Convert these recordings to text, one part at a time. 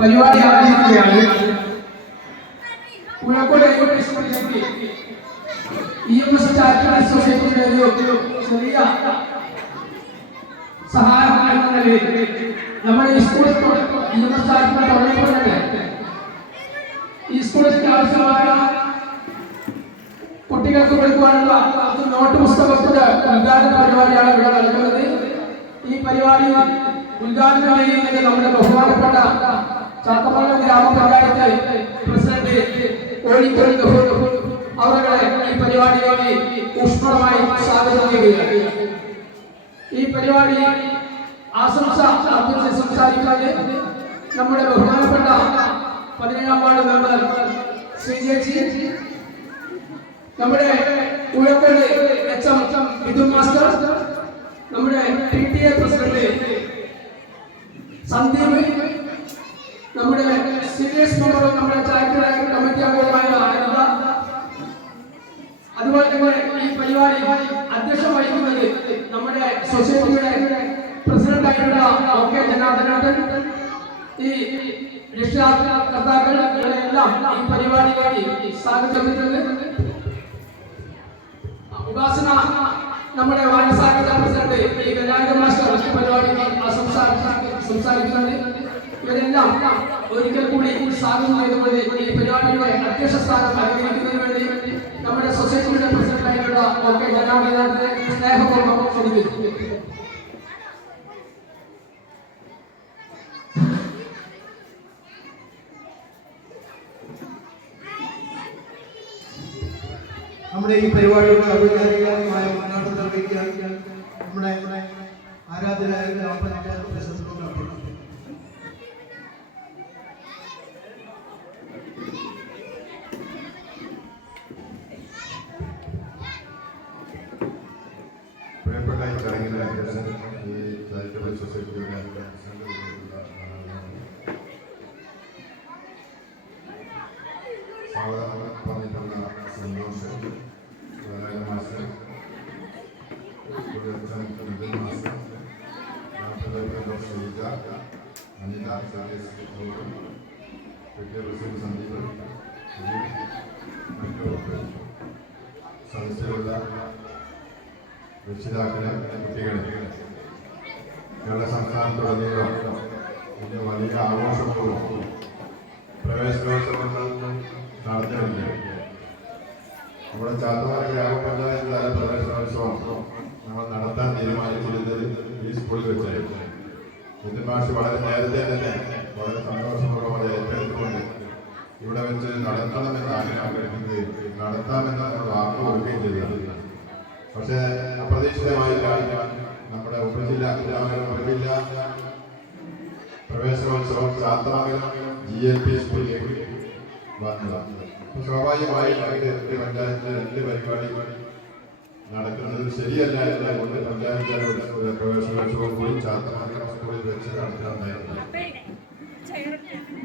പരിപാടി ആരംഭിക്കുകയാണ്. പുഴക്കോട് EMS charitable സൊസൈറ്റിയുടെ ഒരു ചെറിയ സഹായം എന്ന നിലയിൽ നമ്മുടെ ഈ സ്കൂളിൽ EMS ചാരിറ്റബിൾ തുടങ്ങിയപ്പോൾ തന്നെ ഈ സ്കൂളിലേക്ക് ആവശ്യമായ കുട്ടികൾക്ക് കൊടുക്കുവാനുള്ള നോട്ട് പുസ്തകത്തിന്റെ ഉദ്ഘാടന പരിപാടിയാണ് ഇവിടെ നടക്കുന്നത്. ഈ പരിപാടി ഉദ്ഘാടനം ചെയ്യുന്നത് നമ്മുടെ ബഹുമാനപ്പെട്ട ചാത്തമംഗലം ഗ്രാമപഞ്ചായത്ത് പ്രസിഡന്റ് കോഴിക്കോട് അവരുടെ ഈ പരിപാടിയോട് ഊഷ്മളമായി സ്വാഗതം ചെയ്യുകയാണ്. ഈ പരിപാടി ആശംസ അർപ്പിച്ച് സംസാരിക്കാൻ നമ്മുടെ ബഹുമാനപ്പെട്ട 17ാം വാർഡ് മെമ്പർ ശ്രീജേച്ചി, നമ്മുടെ പുഴക്കോട് HM മിഥുൻ മാസ്റ്റർ, നമ്മുടെ PTA പ്രസിഡന്റ് സന്ദീപ്, നമ്മുടെ സീനിയേഴ്സ് മെമ്പറും നമ്മുടെ ചാരിറ്റബിൾ കമ്മിറ്റി അംഗവുമായ അനിത, അതുപോലെ തന്നെ ഈ പരിപാടി അധ്യക്ഷം വഹിക്കുന്നത് നമ്മുടെ സൊസൈറ്റിയുടെ പ്രസിഡന്റായിട്ടുള്ള OK ജനാർദ്ദനൻ, ഈ രക്ഷാകർത്താക്കൾ ഇവരെല്ലാം ഈ പരിപാടിയിലേക്ക് സ്വാഗതം ചെയ്തിട്ടുണ്ട്. ഉപാസന നമ്മുടെ വായനശാഖ പ്രസിഡന്റ് ഈ വിനായക മാസ്റ്റർ പരിപാടിക്ക് സംസാരിക്കുന്നത്. ഇവരെല്ലാം ഒരിക്കൽ കൂടി സ്വാഗതം ചെയ്തുകൊണ്ട് ഈ പരിപാടിയുടെ അധ്യക്ഷ സ്ഥാനം അലങ്കരിക്കുന്നതിന് വേണ്ടി നമ്മുടെ സൊസൈറ്റിയുടെ പ്രസിഡന്റായിട്ടുള്ള OK ജനാർദ്ദനനെ സ്നേഹപൂർവ്വം ക്ഷണിക്കുന്നു. നമ്മുടെ ഈ പരിപാടിയുടെ ഔപചാരികമായ ഉദ്ഘാടനം നിർവഹിക്കാൻ നമ്മുടെ ആരാധനായ ഗ്രാമപഞ്ചായത്ത് പ്രസിഡന്റ് പ്രിയപ്പെട്ട ഈ ചടങ്ങിലെ അധ്യക്ഷൻ ഈ ചാരിറ്റബിൾ സൊസൈറ്റിയുടെ സ്വാഗതം പറഞ്ഞിട്ടുള്ള സന്തോഷം മാസ്റ്റർ, മാസ്റ്റർ, ഷീജ, അനിത, സന്ദീപ്, മറ്റു സദസ്യരുള്ള രക്ഷിതാക്കളെ, കുട്ടികളെ, കേരള സംസ്ഥാനത്തുടനീളം ഇന്ന് വലിയ ആഘോഷപൂർവ്വം പ്രവേശനോത്സവങ്ങൾ നടത്തുന്നുണ്ട്. നമ്മുടെ ചാത്തമംഗലം ഗ്രാമപഞ്ചായത്ത് തല പ്രവേശനോത്സവം നമ്മൾ നടത്താൻ തീരുമാനിച്ചിരുന്നത് ഈ സ്കൂളിൽ വെച്ചായിരുന്നു. മിഥുൻ മാഷ് വളരെ നേരത്തെ തന്നെ വളരെ സന്തോഷപൂർവ്വം ഏറ്റെടുത്തുകൊണ്ട് ഇവിടെ വെച്ച് നടത്തണമെന്ന് ആഗ്രഹിക്കുകയും നടത്താമെന്ന് നമ്മൾ വാക്ക് കൊടുക്കുകയും ചെയ്തതാണ്. പക്ഷേ അപ്രതീക്ഷിതമായിട്ടാണ് നമ്മുടെ ഉപജില്ല പ്രവേശനോത്സവം ചാത്തമംഗലം GLP സ്കൂളിലേക്ക് വന്നതാണ്. സ്വാഭാവികമായി പഞ്ചായത്തിലെ 2 പരിപാടി നടക്കുന്നത് ശരിയല്ല എന്നതുകൊണ്ട് പഞ്ചായത്ത് പ്രവേശനോത്സവം കൂടി ചാത്തമംഗലം സ്കൂളിൽ വെച്ച് നടത്താനായിരുന്നു.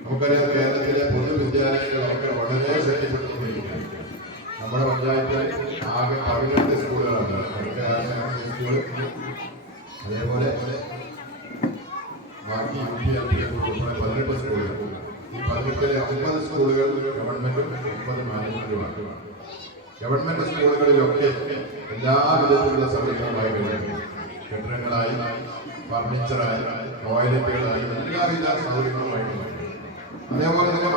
നമുക്കറിയാം, കേരളത്തിലെ പൊതുവിദ്യാലയങ്ങളൊക്കെ വളരെ ശക്തിപ്പെട്ടുകൊണ്ടിരിക്കുകയാണ്. നമ്മുടെ പഞ്ചായത്തിൽ ആകെ 18 സ്കൂളുകളാണ്. സ്കൂൾ, അതേപോലെ ബാക്കി ഉൾപ്പെടെ 18 സ്കൂളുകൾ. ഈ 18-ലെ 50 സ്കൂളുകൾ ഗവൺമെന്റും 30 മാനേജ്മെന്റുമാണ്. ഗവൺമെന്റ് സ്കൂളുകളിലൊക്കെ എല്ലാ വിധത്തിലുള്ള സൗകര്യങ്ങളായി കഴിഞ്ഞു. കെട്ടിടങ്ങളായി, ഫർണിച്ചറായി, ടോയ്ലറ്റുകളായി, എല്ലാവിധ സൗകര്യങ്ങളുമായി കഴിഞ്ഞു. അതേപോലെ തന്നെ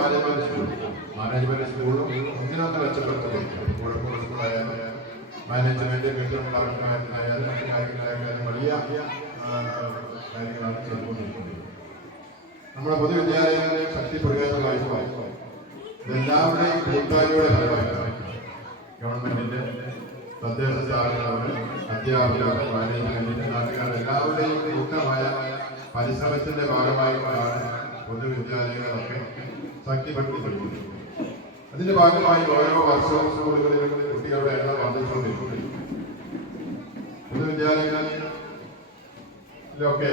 മാനേജ്മെന്റ് സ്കൂളും ഇതിനൊക്കെ മെച്ചപ്പെടുത്തുകയും കോഴിക്കോട് സ്കൂളായാലും മാനേജ്മെന്റ് കെട്ടിടമുണ്ടാക്കുന്നതായാലും മറ്റു കാര്യങ്ങളായാലും വലിയ കാര്യങ്ങളാണ് ചെയ്തുകൊണ്ടിരിക്കുന്നത്. നമ്മുടെ പൊതുവിദ്യാലയങ്ങളെ ശക്തിപ്പെടുകയായി ഇതെല്ലാവരുടെയും കൂട്ടായ്മയുടെ ഫലമായിട്ടാണ് ഗവൺമെന്റിന്റെ തദ്ദേശ സ്ഥാപനങ്ങളുടെ അധ്യാപകർ, മാനേജ്മെന്റിന്റെ നാട്ടുകാർ എല്ലാവരുടെയും കൂട്ടമായ പരിശ്രമത്തിന്റെ ഭാഗമായിട്ടാണ് പൊതുവിദ്യാലയങ്ങളൊക്കെ ശക്തിപ്പെടുത്തിക്കൊണ്ടിരിക്കുന്നത്. അതിന്റെ ഭാഗമായി ഓരോ വർഷവും സ്കൂളുകളിൽ കുട്ടികളുടെ എണ്ണം വർദ്ധിച്ചുകൊണ്ടിരിക്കുന്നു. പൊതുവിദ്യാലയങ്ങളിലൊക്കെ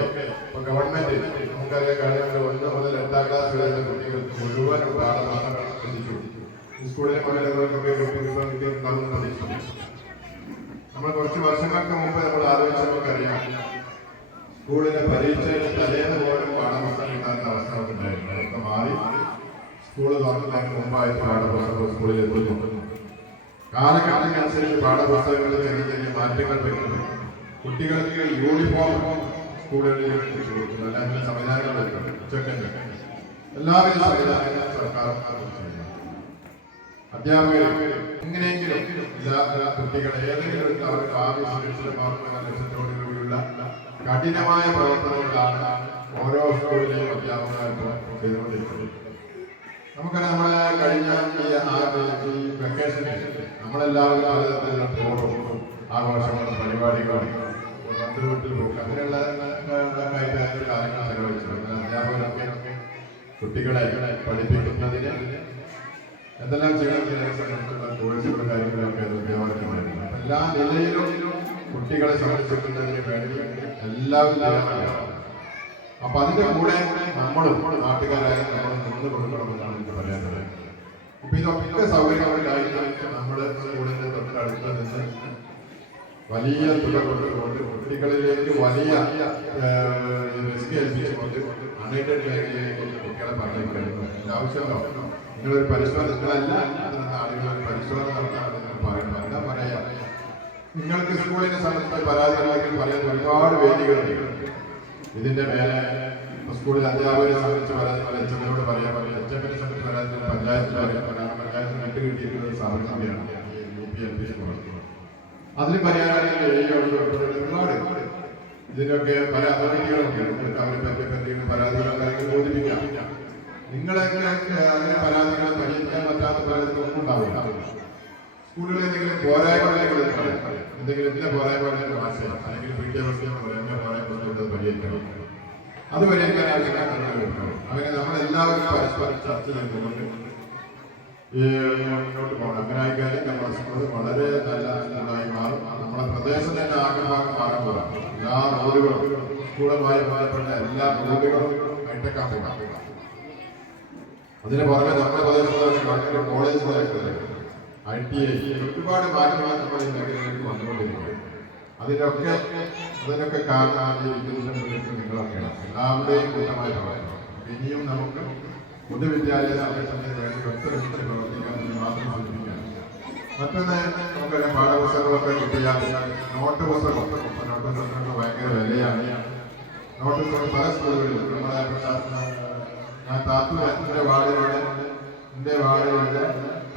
ഇപ്പൊ ഗവൺമെന്റ് നമുക്കറിയാം, ഗവൺമെന്റ് 1 മുതൽ 8ാം ക്ലാസ് വരെയുള്ള കുട്ടികൾക്ക് മുഴുവൻ പാഠഭാഗങ്ങൾ എത്തിച്ചു. സ്കൂളിലെ മലയാളികൾക്കൊക്കെ പ്രതീക്ഷിച്ചു. നമ്മൾ കുറച്ച് വർഷങ്ങൾക്ക് മുമ്പ് നമ്മൾ ആലോചിച്ച് നമുക്കറിയാം, സ്കൂളിലെ പരീക്ഷയുടെ തലേന്ന് പോലും പാഠഭാഗം കിട്ടാത്ത അവസ്ഥ ഉണ്ടായിരുന്നു. സ്കൂൾ തുറക്കുന്നതിന് മുമ്പായിട്ട് പാഠപുസ്തകം സ്കൂളിൽ എത്തുന്നു. കാലഘട്ടത്തിനനുസരിച്ച് പാഠപുസ്തകങ്ങളിൽ ചെറിയ ചെറിയ മാറ്റങ്ങൾ വരുന്നു. കുട്ടികൾക്ക് യൂണിഫോം സ്കൂളുകളിൽ കൊടുക്കുന്നു. എല്ലാ സംവിധാനങ്ങളും ഉച്ചക്കഞ്ഞ് എല്ലാവിധ സംവിധാനങ്ങളും സർക്കാർ ചെയ്യുന്നു. അധ്യാപകർ എങ്ങനെയെങ്കിലും എല്ലാ കുട്ടികളെ ഏതെങ്കിലും അവർക്ക് ആവശ്യമാക്കുന്ന ലക്ഷ്യത്തോടുകൂടിയുള്ള കഠിനമായ പ്രവർത്തനങ്ങളാണ് ഓരോ സ്കൂളിലെയും അധ്യാപകർ ചെയ്തുകൊണ്ടിരിക്കുന്നത്. നമുക്കറിയാം, നമ്മളെ കഴിഞ്ഞ ഈ വെക്കേഷനിൽ നമ്മളെല്ലാവരും പലതരത്തിലുള്ള ടൂറും ആഘോഷങ്ങളും പരിപാടികളും വീട്ടിൽ പോകും അങ്ങനെയുള്ള കാര്യങ്ങൾ ചെലവഴിച്ചു. അധ്യാപകരൊക്കെ കുട്ടികളെ പഠിപ്പിക്കുന്നതിന് എന്തെല്ലാം ചെയ്യണമെന്നതിനെ സംബന്ധിച്ചുള്ള കോഴ്സുകളും കാര്യങ്ങളൊക്കെ അധ്യാപകരുമായിരുന്നു. എല്ലാ നിലയിലും കുട്ടികളെ സംരക്ഷിക്കുന്നതിന് വേണ്ടി എല്ലാവരും തയ്യാറാണ്. അപ്പൊ അതിന്റെ കൂടെ നമ്മളും നാട്ടുകാരായ നമ്മൾ നിന്ന് കൊടുക്കണമെന്നാണ് എനിക്ക് പറയാനുള്ളത്. അപ്പൊ ഇതൊക്കെ സൗകര്യങ്ങളിലായിട്ട് നമ്മുടെ സ്കൂളിന്റെ തൊട്ടടുത്ത് നിന്ന് വലിയ തുക കൊടുത്തുകൊണ്ട് കുട്ടികളിലേക്ക് വലിയ റിസ്ക് ഏൽപ്പിച്ചുകൊണ്ട് അൺഎയ്ഡഡ് മേഖലയിലേക്ക് കുട്ടികളെ പറഞ്ഞിരിക്കുന്നു. ഇതിന്റെ ആവശ്യമല്ലോ, നിങ്ങളൊരു പരിശോധനകളല്ല ആളുകൾ പരിശോധന നടത്താൻ പറയുന്നത്. എന്താ പറയാ, നിങ്ങൾക്ക് സ്കൂളിനെ സംബന്ധിച്ച് പരാതികളാക്കി പറയാൻ ഒരുപാട് വേദികളുണ്ട്. ഇതിന്റെ മേലെ സ്കൂളിൽ അധ്യാപകരെ സംബന്ധിച്ച് പരാതി എച്ചമ്മനോട് പറയാൻ പറയും. എച്ചമ്മനെ സംബന്ധിച്ച് പരാതി പഞ്ചായത്തിൽ പറയാൻ പറയാം. പഞ്ചായത്തിൽ വിട്ട് കിട്ടിയിട്ടുള്ള സ്ഥാപനമാണ് UP LP സ്കൂൾ. അതിൽ പറയാനാണെങ്കിൽ ഒരുപാട് ഇതിനൊക്കെ പല അതോറിറ്റികളുണ്ട്. അവരെ പറ്റി പരാതികളും കാര്യങ്ങൾ ബോധിപ്പിക്കാം. നിങ്ങളെങ്ങനെ അതിന് പരാതികളെ പരിഹരിക്കാൻ പറ്റാത്ത പരാതികളൊന്നും ഉണ്ടാവില്ല. സ്കൂളുകളിൽ എന്തെങ്കിലും പോരായ്മകൾ എന്തെങ്കിലും ഇതിന്റെ പോരായ്മകളുടെ ആശയം അല്ലെങ്കിൽ വിദ്യാഭ്യാസം പോരായ്മ പരിഹരിക്കണം. അത് പരിഹരിക്കാൻ ആവശ്യമായ അങ്ങനെ നമ്മളെല്ലാവരും പരസ്പരം ചർച്ച ചെയ്തുകൊണ്ട് മുന്നോട്ട് പോകണം. അങ്ങനെ ആയിക്കാര്യം നമ്മുടെ സ്കൂൾ വളരെ നല്ല സ്കൂളായി മാറും. നമ്മുടെ പ്രദേശം തന്നെ ആകെ ഭാഗം മാറാൻ പോകാം. എല്ലാ റോഡുകളും സ്കൂളുമായി ബന്ധപ്പെട്ട എല്ലാ റോഡുകളും ഹൈടെക്കാൻ പോകാം. അതിന് പുറമെ നമ്മുടെ പ്രദേശത്ത് കോളേജ് ITI ഒരുപാട് മാറ്റങ്ങൾ നമ്മൾ ഈ മേഖലയിലേക്ക് വന്നുകൊണ്ടിരിക്കുകയാണ്. അതിനൊക്കെ കാരണമായിരിക്കുന്നത് നിങ്ങളൊക്കെയാണ്. എല്ലാവരുടെയും കൂട്ടമായ പ്രവർത്തനം. ഇനിയും നമുക്ക് പൊതുവിദ്യാലയ സംരക്ഷണത്തിന് വേണ്ടി ഒത്തൊരുമിച്ച് പ്രവർത്തിക്കാൻ മാത്രം സൂചിപ്പിക്കാൻ. മറ്റൊന്ന് നമുക്കറിയാം, പാഠപുസ്തകങ്ങളൊക്കെ കിട്ടിയാൽ നോട്ട് പുസ്തകമൊക്കെ ഭയങ്കര വിലയാണ്. നോട്ട് പുസ്തകം പല സ്കൂളുകളിലും നമ്മുടെ ഞാൻ താത്തൂർ എൻ്റെ വാർഡിലുണ്ട്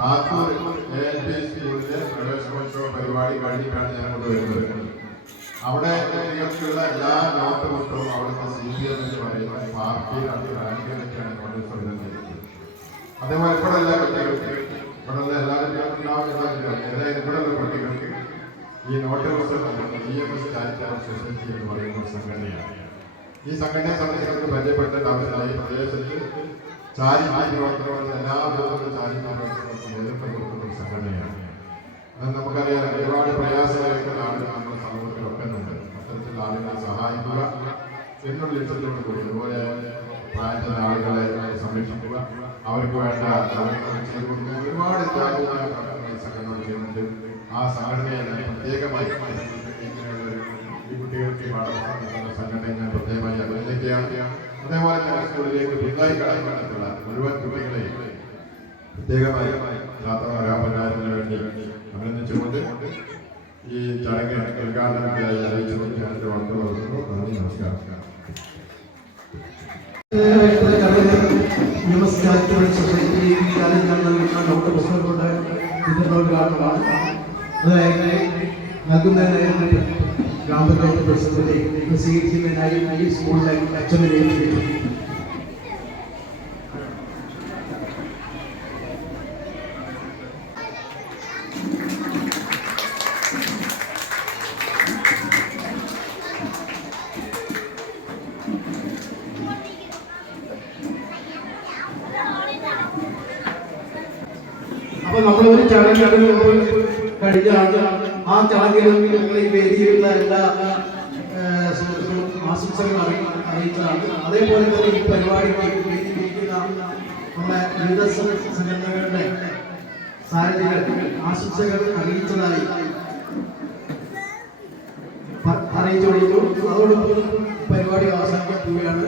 താത്തൂർ ALP സ്കൂളിലെ പ്രവേശനോത്സവ പരിപാടി കഴിഞ്ഞിട്ടാണ് ഞാൻ കൊണ്ട് വരുന്നത്. അവിടെ കുട്ടികൾക്കുള്ള എല്ലാ നോട്ട് പുസ്തകവും അവിടുത്തെ CPM എന്ന് പറയുന്ന പാർട്ടിയിലാണ് റാങ്കിലേക്കാണ് നോട്ട് പുസ്തകം ചെയ്യുന്നത്. അതേപോലെ ഇവിടെ എല്ലാ കുട്ടികൾക്ക് ഇവിടെയുള്ള എല്ലാ ഇവിടെയുള്ള കുട്ടികൾക്ക് ഈ നോട്ട് പുസ്തകം EMS ചാരിറ്റബിൾ സൊസൈറ്റി എന്ന് പറയുന്ന ഒരു സംഘടനയാണ്. ഈ സംഘടനയെ സംബന്ധിച്ച് പരിചയപ്പെട്ട ആവശ്യമായി പ്രദേശത്ത് ചാരിറ്റി പ്രവർത്തനങ്ങൾ എല്ലാ വിധത്തിലുള്ള ചാരിറ്റി പ്രവർത്തനങ്ങൾക്കും നേതൃത്വം കൊടുക്കുന്ന ഒരു സംഘടനയാണ്. അത് നമുക്കറിയാം, ഒരുപാട് പ്രയാസമായിട്ടുള്ള ആളുകൾ നമ്മുടെ സമൂഹത്തിലൊക്കെ ഉണ്ട്. അത്തരത്തിലുള്ള ആളുകളെ സഹായിക്കുക എന്നുള്ള ലക്ഷ്യത്തോടു കൂടി അതുപോലെ പ്രായത്തിലുള്ള ആളുകളെ സംരക്ഷിക്കുക, അവർക്ക് വേണ്ട കാര്യങ്ങൾ ചെയ്തു കൊടുക്കുക, ഒരുപാട് ത്യാഗമായ പ്രവർത്തനങ്ങൾ സംഘടന ചെയ്യുന്നുണ്ട്. ആ സംഘടനയെ പ്രത്യേകമായി ഈ കുട്ടികൾക്ക് പാഠപുസ്തകം സംഘടനയെ ഞാൻ പ്രത്യേകമായി അഭിനന്ദിക്കുകയാണ്. അതേപോലെ തന്നെ സ്കൂളിലേക്ക് പുതുതായി കടന്നിട്ടുള്ള മുഴുവൻ കുട്ടികളെയും പ്രത്യേകമായി യാത്രാപരായത്തിന് വേണ്ടി അഭിനന്ദിച്ചുകൊണ്ട് ഈ ചടങ്ങ് ഉദ്ഘാടനത്തിനായി അറിയിച്ചുകൊണ്ട് ഞാൻ എൻ്റെ വാർത്ത വളർത്തുന്നു. നന്ദി, നമസ്കാരം. ചാരിറ്റബിൾ സൊസൈറ്റി നമ്മുടെ പുസ്തകങ്ങളുടെ ഉദ്ഘാടനമാണ്. അത് നൽകുന്നതിനായി ഗ്രാമപഞ്ചായത്ത് പ്രസിഡന്റിനെ സ്വീകരിക്കുന്നതിനായി ഈ സ്കൂളിലെ അച്ഛനെയും അപ്പൊ നമ്മളൊരു ചടങ്ങ് കഴിഞ്ഞ ആ ചടങ്ങിലും നിങ്ങൾ ഈ വേദിയിലുള്ള എല്ലാ ആശംസകൾ അറിയിച്ചതാണ്. അതേപോലെ തന്നെ ഈ പരിപാടിക്ക് നമ്മുടെ വിവിധ സംഘടനകളുടെ സാരഥികൾ ആശംസകൾ അറിയിച്ചതായി അറിയിച്ചു. അതോടൊപ്പം പരിപാടി അവസാനിക്കാൻ പോവുകയാണ്.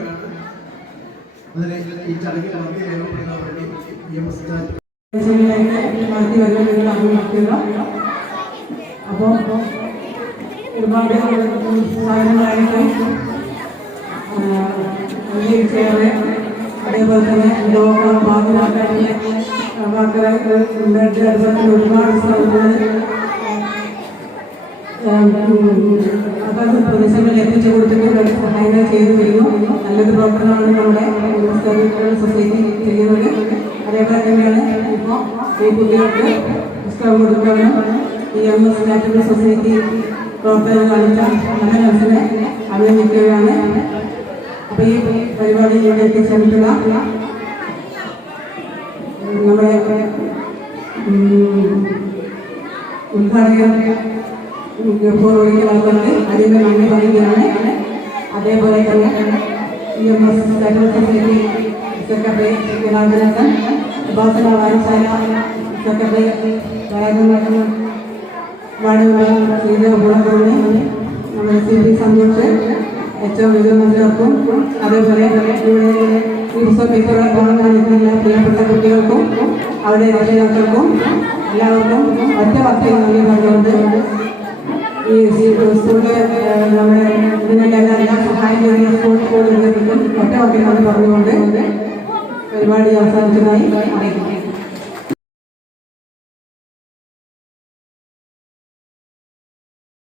അതിന് ഈ ചടങ്ങിൽ നന്ദി രേഖപ്പെടുത്താൻ വേണ്ടി മാറ്റി വരുന്നതിനുള്ള അനുമതിക്കുക. അപ്പോൾ ഒരുപാട് സാധനങ്ങളായിട്ട് ചേർന്ന് അതേപോലെ തന്നെ ലോകം ബാധിതാക്കളുടെ വാക്കുകൾ ഒരുപാട് സ്ഥലങ്ങൾ അതാത് പ്രദേശങ്ങളിൽ എത്തിച്ചു കൊടുത്തിട്ട് സഹായങ്ങൾ ചെയ്തു വരുന്നു. നല്ലൊരു പ്രവർത്തനമാണ് നമ്മുടെ സൊസൈറ്റി ചെയ്യുന്നത്. അതേപോലെ തന്നെയാണ് ഇപ്പോൾ ഈ കുട്ടികൾക്ക് പുസ്തകം കൊടുക്കാനും EMS ചാരിറ്റബിൾ സൊസൈറ്റി പ്രവർത്തനം കാണിച്ച നല്ല മനസ്സിനെ അഭിനന്ദിക്കുകയാണ്. അപ്പോൾ ഈ പരിപാടിയിലൂടെ എത്തിച്ചേർന്നിട്ടുള്ള നമ്മുടെ ഉദ്ഘാടകൻ പൂർവ്വികളാകുന്നത് അതിൻ്റെ നന്ദി പറയുകയാണ്. അതേപോലെ തന്നെ EMS charitable society secretary Janardhanan, Upasana വായനശാല സെക്രട്ടറി വാർഡ് ചെയ്ത ഗുണത്തോടെ നമ്മുടെ CP സന്തോഷ് ഏറ്റവും വിജയമന്ത്രികൾക്കും അതേപോലെ ഈ പുസ്തക പേപ്പർ ഓൺലൈനിലുള്ള പ്രിയപ്പെട്ട കുട്ടികൾക്കും അവരുടെ രക്ഷകർത്താക്കൾക്കും എല്ലാവർക്കും ഒറ്റ വാർത്തയിൽ നന്ദി പറഞ്ഞുകൊണ്ട് ഈ സ്കൂളിലെ നമ്മുടെ ഇതിനെല്ലാം എല്ലാ സഹായം ചെയ്യുന്ന സ്കൂൾ വിദ്യാർത്ഥിക്കും ഒറ്റ വാർത്തയിൽ നന്ദി പറഞ്ഞുകൊണ്ട് പരിപാടി അവസാനിച്ചതായി അറിയിക്കുന്നു.